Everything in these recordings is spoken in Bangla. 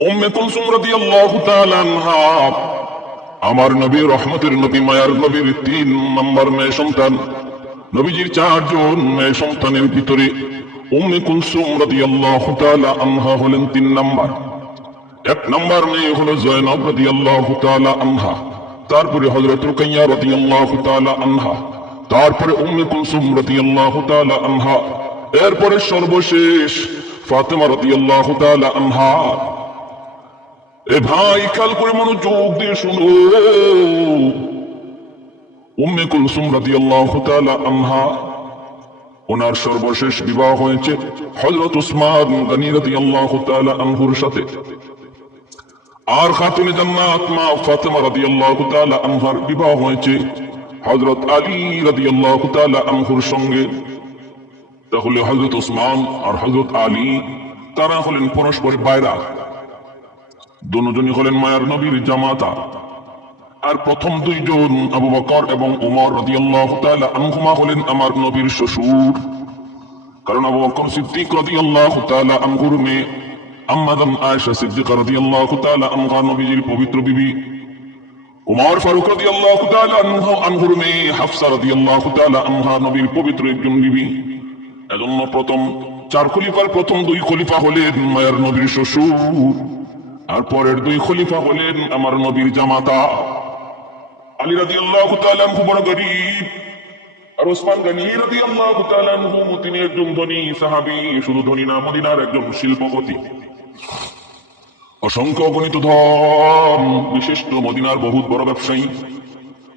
উম্মে কুলসুম আনহা। আমার নবী রহমতের নবী, মায়ার নবীর তিন নম্বর মেয়ে সন্তান। নবীজির চারজন মেয়ে সন্তানের ভিতরে উম্মে কুলসুম রাদিয়াল্লাহু তাআলা আনহা হলেন তিন নম্বর। এক নম্বর মেয়ে হলো জয়নব রাদিয়াল্লাহু তাআলা আনহা। তারপরে হযরত রুকাইয়া রাদিয়াল্লাহু তাআলা আনহা। তারপরে উম্মে কুলসুম রাদিয়াল্লাহু তাআলা আনহা। এরপরে সর্বশেষ ফাতেমা রাদিয়াল্লাহু তাআলা আনহা। এ ভাই, খেয়াল করে মনোযোগ দিয়ে শুনো। উম্মে কুলসুম ওনার সর্বশেষ বিবাহ হয়েছে উসমান সাথে। আর খাতুনে ফাতেমা বিবাহ হয়েছে হযরত আলী আনহুর সঙ্গে। তাহলে হযরত উসমান আর হযরত আলী, তারা হলেন পরস্পরের বাইরা। দুজনই হলেন মায়ার নবীর জামাতা। আর প্রথম দুইজন আবু বকর এবং উমর রাদিয়াল্লাহু তাআলা আনহুমা হলেন আমার নবীর শ্বশুর। কারণ আবু বকর সিদ্দিক রাদিয়াল্লাহু তাআলা আনহুর মেয়ে আম্মাদান আয়েশা সিদ্দিকা রাদিয়াল্লাহু তাআলা আনহা নবীজির পবিত্র বিবি। উমর ফারুক রাদিয়াল্লাহু তাআলা আনহু আনহুর মেয়ে হাফসা রাদিয়াল্লাহু তাআলা আনহা নবীর পবিত্র একজন বিবি। এজন্য প্রথম চার খলিফার প্রথম দুই খলিফা হলেন মায়ার নবীর শ্বশুর। আর পরের দুই খলিফা হলেন আমার নবীর জামাতা। আলী তাআলা আনহু বড় গরিব। আর ওসমান গনি তাআলা আনহু তিনি একজন ধনী সাহাবী, শুধু ধনী না, মদিনার একজন শিল্পপতি। অসংখ্য অগণিত ধন, বিশিষ্ট মদিনার বহুত বড় ব্যবসায়ী।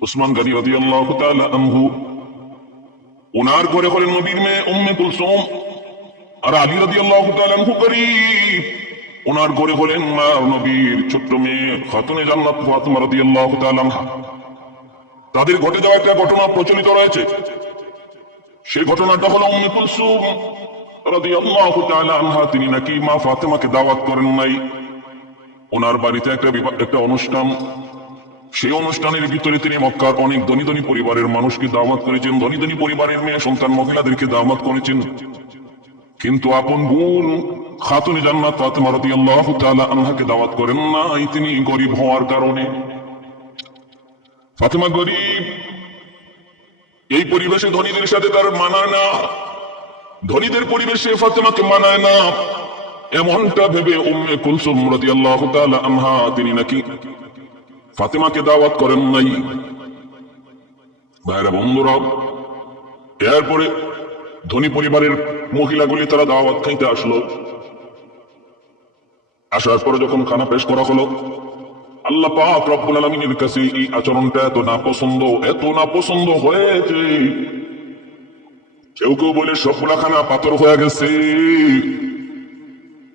উসমান গনি তাআলা আনহু ওনার ঘরে হলেন নবীর মেয়ে উম্মে কুলসুম। আর আলী রাদিয়াল্লাহু তাআলা আনহু গরিব। ওনার ঘরে হলেন মা নবীর ছোট্ট মেয়ে খাতুনে জান্নাত ফাতিমা রাদিয়াল্লাহু তাআলা তাদের ঘটে যাওয়া একটা ঘটনা প্রচলিত রয়েছে। সেই ঘটনাটা হলো উম্মে কুলসুম রাদিয়াল্লাহু তাআলা আনহা, তিনি নাকি মা ফাতেমাকে দাওয়াত করেন নাই। ওনার বাড়িতে একটা একটা অনুষ্ঠান। সেই অনুষ্ঠানের ভিতরে তিনি মক্কার অনেক ধনী ধনী পরিবারের মানুষকে দাওয়াত করেছেন, ধনী ধনী পরিবারের মেয়ে, সন্তান মহিলাদেরকে দাওয়াত করেছেন। কিন্তু আপন বোন খাতুনে জান্নাত ফাতেমা রাদিয়াল্লাহু তাআলা আনহাকে দাওয়াত করেন নাই, তিনি গরিব হওয়ার কারণে। ফাতেমা গরিব, এই পরিবেশে ধনীদের সাথে তার মানায় না। ধনীদের পরিবেশে ফাতেমাকে মানায় না। এমনটা ভেবে উম্মে কুলসুম রাদিয়াল্লাহু তাআলা আনহা, তিনি নাকি ফাতেমাকে দাওয়াত করেন নাই। ভাইরা বন্ধুরা, এরপরে ধনী পরিবারের মহিলাগুলি তারা দাওয়াত খাইতে আসলো। আসার পরে যখন খানা পেশ করা হলো, আল্লাহ পাক রব্বুল আলামিনের কাছে এই আচরণটা এত না পছন্দ এত না পছন্দ হয়েছে। কেউ কেউ বলে সবগুলা খানা পাথর হয়ে গেছে।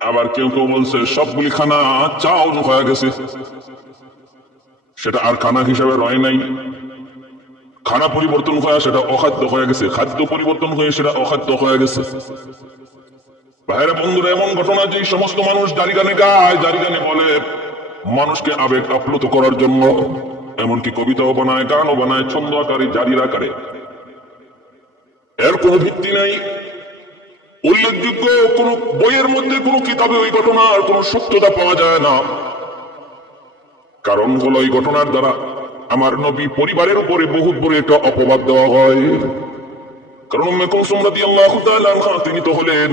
আবার কেউ কেউ বলছে সবগুলি খানা চাউল হয়ে গেছে। সেটা আর খানা হিসাবে রয় নাই। খানা পরিবর্তন হয়ে সেটা অখাদ্য হয়ে গেছে। খাদ্য পরিবর্তন হয়ে সেটা অখাদ্য হয়ে গেছে। বাইরে বন্ধুরা, এমন ঘটনা যে সমস্ত মানুষ জারি গানে গায় জারি গানে বলে, মানুষকে আবেগ আপ্লুত করার জন্য, এমনকি কবিতাও বানায়, গানও বানায়, ছন্দ আকারে, জারির আকারে। এর কোনো ভিত্তি নাই। উল্লেখযোগ্য কোন বইয়ের মধ্যে কোনো কিতাবে ওই ঘটনার কোনো সত্যতা পাওয়া যায় না। কারণ হলো এই ঘটনার দ্বারা আমার নবী পরিবারের উপরে বহুত বড় একটা অপবাদ দেওয়া হয়। কারণ রাদিয়াল্লাহু তাআলা আনহা, তিনি তো হলেন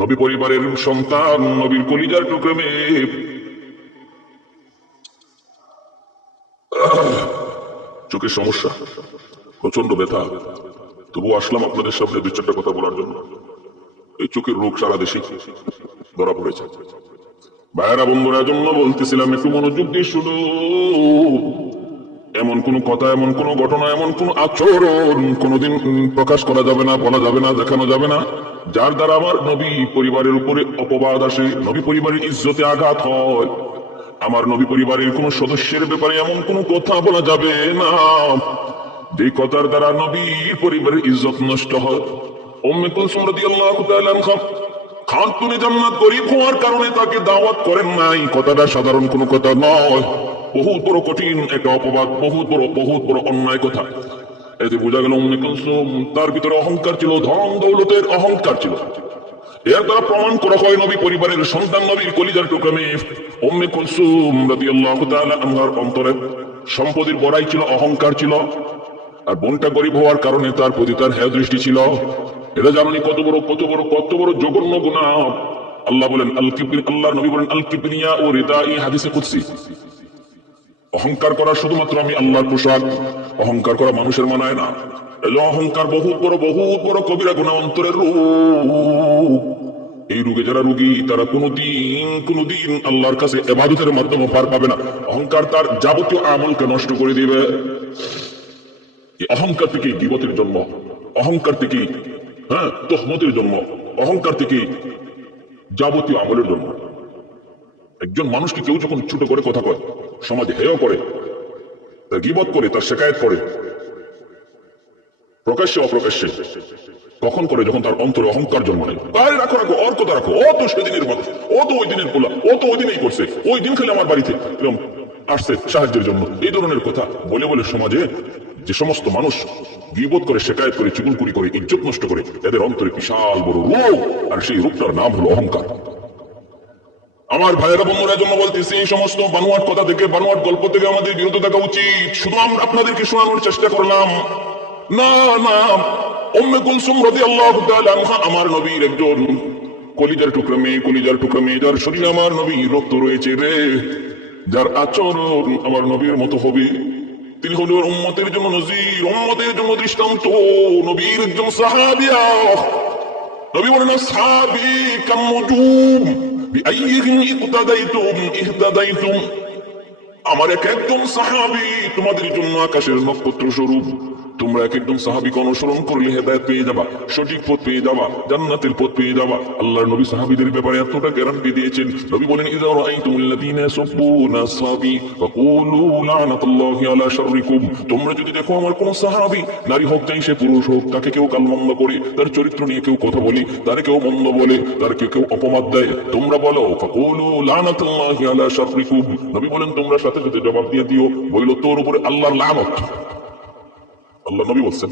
নবী পরিবারের সন্তান, নবীর কলিজার টুকরে মেয়ে চোখের সমস্যা প্রচণ্ড ব্যথা। তবু আসলাম আপনাদের সামনে দু চারটা কথা বলার জন্য। এই চোখের রোগ সারা দেশে ধরা পড়েছে। ভাইয়েরা, বন্ধুরা জন্য বলতেছিলাম, একটু মনোযোগ দিয়ে শুনো এমন কোন কথা, এমন কোন ঘটনা, এমন কোন আচরণ কোনোদিন প্রকাশ করা যাবে না, বলা যাবে না, দেখানো যাবে না। যার দ্বারা আমার নবী পরিবারের উপরে অপবাদ আসে, নবী পরিবারের ইজ্জতে আঘাত হয়। আমার নবী পরিবারের কোন সদস্যের ব্যাপারে এমন কোন কথা বলা যাবে না। যে কথার দ্বারা নবীর পরিবারের ইজ্জত নষ্ট হয়। উম্মে কুলসুম রাদিয়াল্লাহু তাআলা খানতুনে জান্নাত গরিব হওয়ার কারণে তাকে দাওয়াত করেন নাই। কথাটা সাধারণ কোনো কথা নয়। বহুত বড় কঠিন একটা অপবাদ, বহুত বড় বহুত বড় অন্যায় কথা। এতে বোঝা গেল তার ভিতরে অহংকার ছিল, ধন দৌলতের অহংকার ছিল। এর দ্বারা প্রমাণ করা হয় নবী পরিবারের সন্তান নবীর কলিজার টুকরামে উম্মে কুলসুম রাদিয়াল্লাহু তাআলা আনহার অন্তরে সম্পদের বড়াই ছিল, অহংকার ছিল। আর বোনটা গরিব হওয়ার কারণে তার প্রতি তার হ্যাঁ দৃষ্টি ছিল। এটা জানি কত বড় কত বড় কত বড় জঘন্য গুনাহ। আল্লাহ বলেন আল কিবরি আল্লাহ নবী বলেন আল কিবরিয়া ও রিদাই হাদিসে কুদসি। অহংকার করা শুধুমাত্র আমি আল্লাহর পোশাক। অহংকার করা মানুষের মানায় না। এলো অহংকার বহুত বড় বহুত বড় কবিরা গুণা অন্তরের রূপ। এই রোগে যারা রোগী, তারা কোনোদিন কোনোদিন আল্লাহর কাছে এবাদতের মাধ্যমে পার পাবে না। অহংকার তার যাবতীয় আমলকে নষ্ট করে দিবে। অহংকার থেকে বিপদের জন্ম। অহংকার থেকে হ্যাঁ তহমতের জন্ম। অহংকার থেকে যাবতীয় আমলের জন্ম। একজন মানুষকে কেউ যখন ছোট করে কথা কয় সমাজে হেয় করে তার গিবত করে তার শেখায়ত করে প্রকাশ্যে অপ্রকাশ্যে, কখন করে যখন তার অন্তরে অহংকার জন্ম নেয়। তাই রাখো রাখো ওর কথা রাখো। ও তো সেদিনের মানুষ ও তো ওই দিনের পোলা, ও তো ওই দিনেই করছে ওই দিন খেলে আমার বাড়িতে এরকম আসছে সাহায্যের জন্য। এই ধরনের কথা বলে বলে সমাজে যে সমস্ত মানুষ গিবত করে শেখায়ত করে চুগুলকুড়ি করে, ইজ্জত নষ্ট করে, এদের অন্তরে বিশাল বড় রোগ, আর সেই রূপটার নাম হলো অহংকার। আমার ভাইয়েরা, বন্ধুরা জন্য বলতেছি, এই সমস্ত বানোয়াট কথা থেকে, বানোয়াট গল্প থেকে আমাদের বিরত থাকা উচিত। শুধু আমরা আপনাদেরকে শোনানোর চেষ্টা করলাম। না না কুলসুম আমার নবীর একজন কলিজার টুকরা মেয়ে, কলিজার টুকরা মেয়ে, যার শরীরে আমার রক্ত রয়েছে রে। যার আচরণ আমার নবীর মতো হবে। তিনি হলেন উম্মতের জন্য নজির, উম্মতের জন্য দৃষ্টান্ত, নবীর একজন সাহাবিয়া। নবী বলেন আসহাবি কামুজুম বিআইয়িহিম ইকতাদাইতুম ইহতাদাইতুম আমার এক একজন সাহাবি তোমাদের জন্য আকাশের নক্ষত্র স্বরূপ তোমরা এক একজন সাহাবিকে অনুসরণ করলে হেদায়ত পেয়ে যাবা, সঠিক পথ পেয়ে যাবা, জান্নাতের পথ পেয়ে যাবা। আল্লাহর নবী সাহাবিদের ব্যাপারে এতটা গ্যারান্টি দিয়েছেন। নবী বলেন, ইযা রাআইতুমুল্লাযীনা ইয়াসুবুনা আসহাবি ফাকুলু লানাতুল্লাহি আলা শাররিকুম। তোমরা যদি দেখো আমার কোন সাহাবি, নারী হোক চাই সে পুরুষ হোক, তাকে কেউ কালমন্দ করে, তার চরিত্র নিয়ে কেউ কথা বলি, তার কেউ মন্দ বলে, তার কেউ কেউ অপবাদ দেয়, তোমরা বলো, ফাকুলু লানাতুল্লাহি আলা শাররিকুম। নবী বলেন, তোমরা সাথে সাথে জবাব দিয়ে দিও। বইল তোর উপরে আল্লাহর লানত। আল্লাহ নবী বলছেন,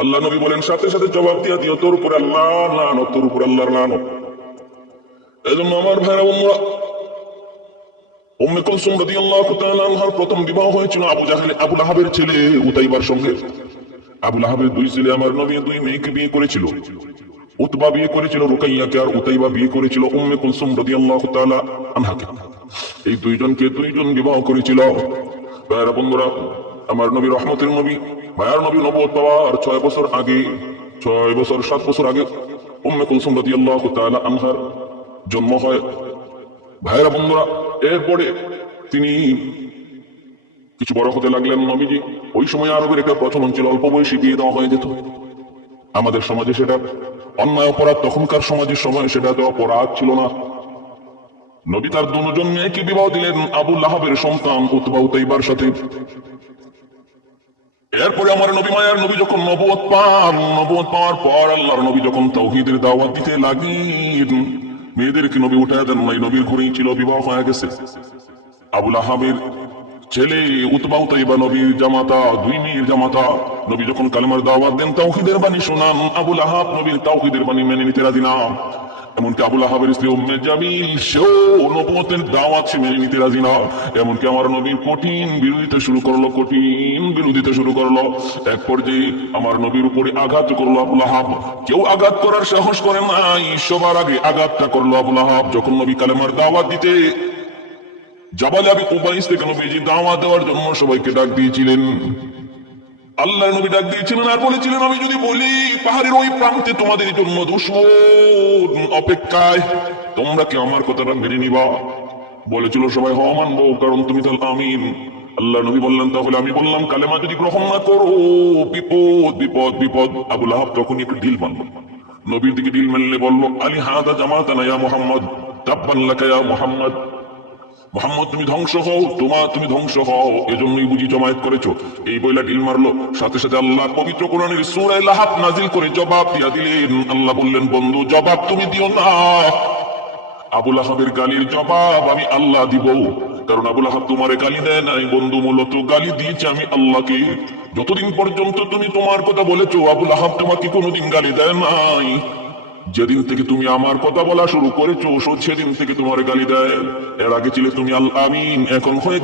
আল্লাহ নবী বলেন, সাথে সাথে জবাব দিয়া দিও, তোর উপরে আল্লাহ তোর উপরে আল্লাহর লানত। এজন্য আমার ভাইরা প্রথম বিবাহ হয়েছিল আবু আবু ছেলে উতাইবার সঙ্গে। আবু দুই ছেলে আমার নবী, দুই মেয়েকে বিয়ে করেছিল। উতবা বিয়ে করেছিল, রুকাইয়াকে আর উতাইবা বিয়ে করেছিল উম্মে কুলসুম রাদিয়াল্লাহু তাআলা আনহাকে। এই দুইজনকে দুইজন বিবাহ করেছিল। ভাইরা, বন্ধুরা আমার নবী রহমতের নবী, মায়ার নবী নবত পাওয়ার ছয় বছর আগে, ছয় বছর, সাত বছর আগে উম্মে কুলসুম রাদিয়াল্লাহু তাআলা আনহার জন্ম হয়। ভাইরা বন্ধুরা, এরপরে তিনি কিছু বড় হতে লাগলেন নবীজি। ওই সময় আরবের একটা প্রচলন ছিল, অল্প বয়সী বিয়ে দেওয়া হয়ে যেত। আমাদের সমাজে সেটা অন্যায় অপরাধ, তখনকার সমাজের সময় সেটা তো অপরাধ ছিল না। নবী তার দুজন মেয়েকে বিবাহ দিলেন, আবু লাহাবের সন্তান উতবা উতাইবার সাথে। এরপরে আমার নবী মায়ার নবী যখন নবুয়ত পান নবুয়ত পাওয়ার পর আল্লাহর নবী যখন তৌহিদের দাওয়াত দিতে লাগেন মেয়েদেরকে নবী উঠায় দেন নাই, নবীর ঘরেই ছিল বিবাহ হয়ে গেছে। আবুল আহাবের ছেলে উতবা উতাইবা নবীর জামাতা, দুই মেয়ের জামাতা, নবী যখন কালেমার দাওয়াত দেন তাওহিদের বাণী শোনান, আবুল আহাব নবীর তাওহিদের বাণী মেনে নিতে রাজি না। এমনকি আবুল আহাবের স্ত্রী উম্মে জামিল, সেও নবুয়তের দাওয়াত সে মেনে নিতে রাজি না। এমনকি আমার নবীর কঠিন বিরোধিতা শুরু করল, কঠিন বিরোধিতা শুরু করল। এক পর্যায়ে আমার নবীর উপরে আঘাত করল আবুল আহাব। কেউ আঘাত করার সাহস করে নাই। সবার আগে আঘাতটা করল আবুল আহাব। যখন নবী কালেমার দাওয়াত দিতে জাবালে আবি কুবাইস থেকে নবীজি দাওয়াত দেওয়ার জন্য সবাইকে ডাক দিয়েছিলেন। আল্লাহ নবী ডাক দিয়েছিলেন আর বলেছিলেন, আমি যদি বলি, পাহাড়ের ওই প্রান্তে তোমাদের জন্য দুশ্মন অপেক্ষায়, তোমরা কি আমার কথাটা মেনে নিবা? বলেছিল সবাই হ মানবো, কারণ তুমি তাহলে আমিন। আল্লাহ নবী বললেন, তাহলে আমি বললাম, কালেমা যদি গ্রহণ না করো, বিপদ বিপদ বিপদ। আবুল আহাব তখনই একটু ঢিল মানল নবীর দিকে ঢিল মানলে বলল, আলী হাদা জামাতানা ইয়া মোহাম্মদ, তাব্বান লাকা ইয়া মোহাম্মদ। মোহাম্মদ, তুমি ধ্বংস হও, তোমা, তুমি ধ্বংস হও। এজন্যই বুঝি জমায়েত করেছ। এই বইলা ডিল মারলো। সাথে সাথে আল্লাহ পবিত্র কোরআনের সূরা লাহাব নাজিল করে জবাব দিয়া দিলেন। আল্লাহ বললেন, বন্ধু, জবাব তুমি দিও না। আবুল আহাবের গালির জবাব আমি আল্লাহ দিব। কারণ আবুল আহাব তোমারে গালি দেয় নাই। বন্ধু, মূলত গালি দিয়েছে আমি আল্লাহকে। যতদিন পর্যন্ত তুমি তোমার কথা বলেছ, আবুল আহাব তোমাকে কোনোদিন গালি দেয় নাই। যেদিন থেকে তুমি আমার কথা বলা শুরু করেছ, সেদিন থেকে তোমার গালি দেয়। এর আগে ছিলে তুমি আল আমিন এখন হয়ে